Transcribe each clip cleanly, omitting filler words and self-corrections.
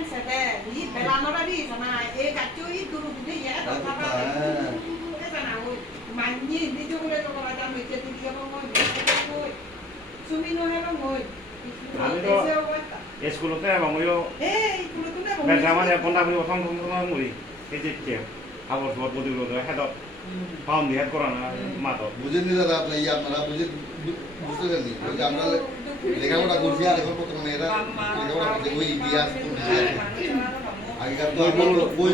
sete di belano lagi sama kacau itu ini ya atau apa itu sana manyi di juga itu kalau ada macam itu dia mau sumino hello mau স্কুলতে এবং ওই বেজামানে কোনটা প্রথম মুড়ি এই যে আবার সব প্রতিগুলো হেডত ফাউন্ড হেড করা না মাতো বুঝেন নি দাদা আপনি আপনারা বুঝে বুঝতে পারেননি ওই যে আমরা লেখাপড়া করছি আর এখন বর্তমানে এরা লেখাপড়া করছে ওই ইতিহাস আগেকার তো বই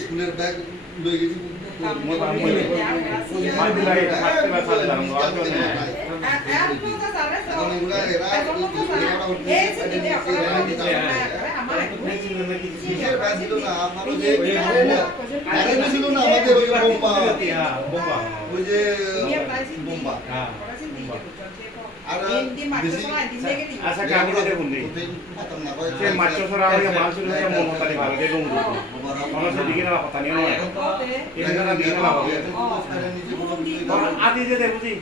স্কুলের ব্যাগ লয়ে গেছি আচ্ছা কামিতে দেখুন সে মাছ ছড়া হয়ে মাছ ছড়া হয়ে মন হতালি ভালো যে ডুম মানুষ দিকে না কথা নিও না এটা না দিকে না হবে আদি যে দেখুছি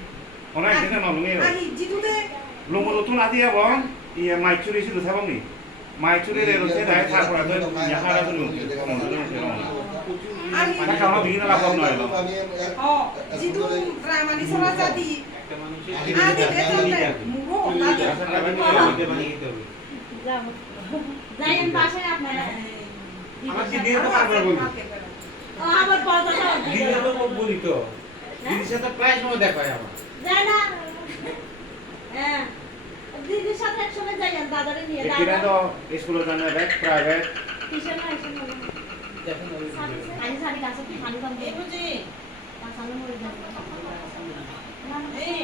অনেক দিন না লুঙ্গি আদি জিতুতে লুঙ্গো নতুন আদি এবং ইয়ে মাছ চুরি ছিল থাকবি মাছ চুরি রে রয়েছে দায় থাক পড়া তো ইয়াহারা তো লুঙ্গি মানে কারণ দিকে না লাভ নয় জিতু রামানি সরা জাতি আদি দেখতে মুগো আদি যাইন বাসায় আপনারা আমার কি দিয়ে তো পারবে বলি ও আমার কথা দিয়ে তো বলি তো দিদির সাথে প্রায় সময় দেখা হয় আমার যায় না হ্যাঁ দিদির সাথে একসঙ্গে যাইন দাদারে নিয়ে এখানে তো স্কুলে জানা ব্যাগ প্রাইভেট কিসের না এসে বলে দেখুন আমি সারি কাছে পানি পান দিয়ে বুঝি পাঁচ সালে মরে যাবে এই